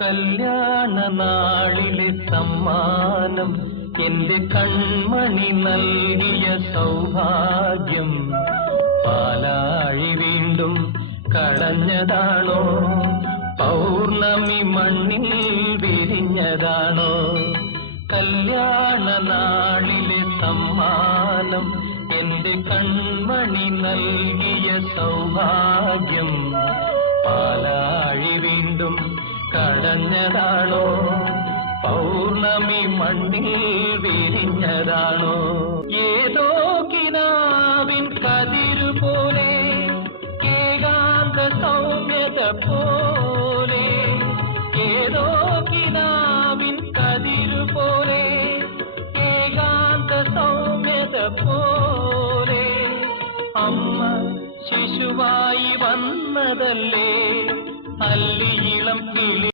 കല്യാണ നാളിലെ സമ്മാനം എന്റെ കൺമണി നൽകിയ സൗഭാഗ്യം പാലാഴി വീണ്ടും കടഞ്ഞതാണോ? പൗർണമി മണ്ണിൽ വിരിഞ്ഞതാണോ? കല്യാണ നാളിലെ സമ്മാനം എന്റെ കൺമണി നൽകിയ സൗഭാഗ്യം പാലാഴി വീണ്ടും കടഞ്ഞതാണോ? പൗർണമി മണ്ണിൽ വിരിഞ്ഞതാണോ? ഏതോ കിനാവിൻ കതിരു പോലെ ഏകാന്ത സൗമ്യത പോലെ, ഏതോ കിനാവിൻ കതിരു പോലെ ഏകാന്ത സൗമ്യത പോലെ അമ്മ ശിശുവായി വന്നതല്ലേ അല്ലിയിളം കിളി